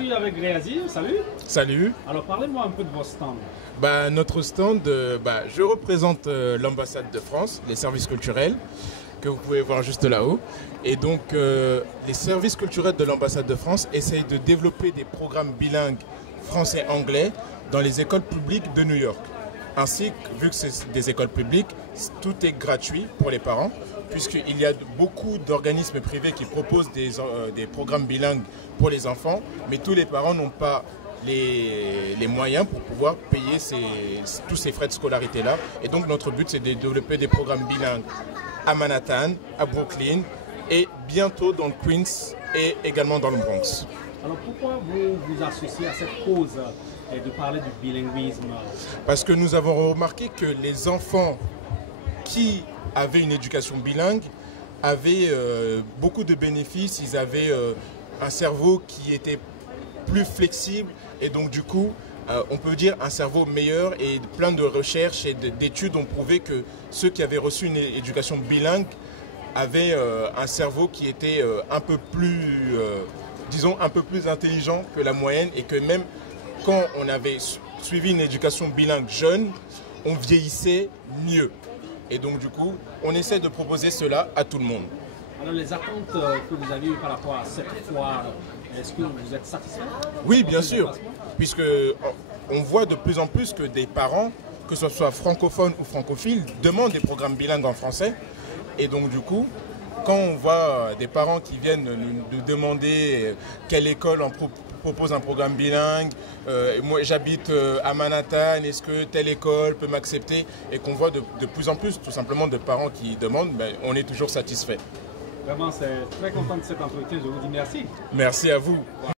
Je suis avec Réazi, salut. Salut. Alors parlez-moi un peu de vos stands. Notre stand, je représente l'ambassade de France, les services culturels, que vous pouvez voir juste là-haut. Et donc, les services culturels de l'ambassade de France essayent de développer des programmes bilingues français-anglais dans les écoles publiques de New York. Ainsi que, vu que c'est des écoles publiques, tout est gratuit pour les parents, puisqu'il y a beaucoup d'organismes privés qui proposent des programmes bilingues pour les enfants, mais tous les parents n'ont pas les moyens pour pouvoir payer tous ces frais de scolarité-là. Et donc notre but, c'est de développer des programmes bilingues à Manhattan, à Brooklyn et bientôt dans le Queens et également dans le Bronx. Alors pourquoi vous vous associez à cette cause de parler du bilinguisme? Parce que nous avons remarqué que les enfants qui avaient une éducation bilingue avaient beaucoup de bénéfices, ils avaient un cerveau qui était plus flexible et donc du coup on peut dire un cerveau meilleur, et plein de recherches et d'études ont prouvé que ceux qui avaient reçu une éducation bilingue avaient un cerveau qui était un peu plus, disons, un peu plus intelligent que la moyenne, et que même quand on avait suivi une éducation bilingue jeune, on vieillissait mieux. Et donc du coup, on essaie de proposer cela à tout le monde. Alors les attentes que vous avez eues par rapport à cette foire, est-ce que vous êtes satisfait? Oui, bien sûr, puisque on voit de plus en plus que des parents, que ce soit francophones ou francophiles, demandent des programmes bilingues en français. Et donc du coup, quand on voit des parents qui viennent nous demander quelle école propose un programme bilingue, moi j'habite à Manhattan, est-ce que telle école peut m'accepter, et qu'on voit de plus en plus tout simplement de parents qui demandent, on est toujours satisfait. Vraiment, c'est très content de cet entretien, je vous dis merci. Merci à vous.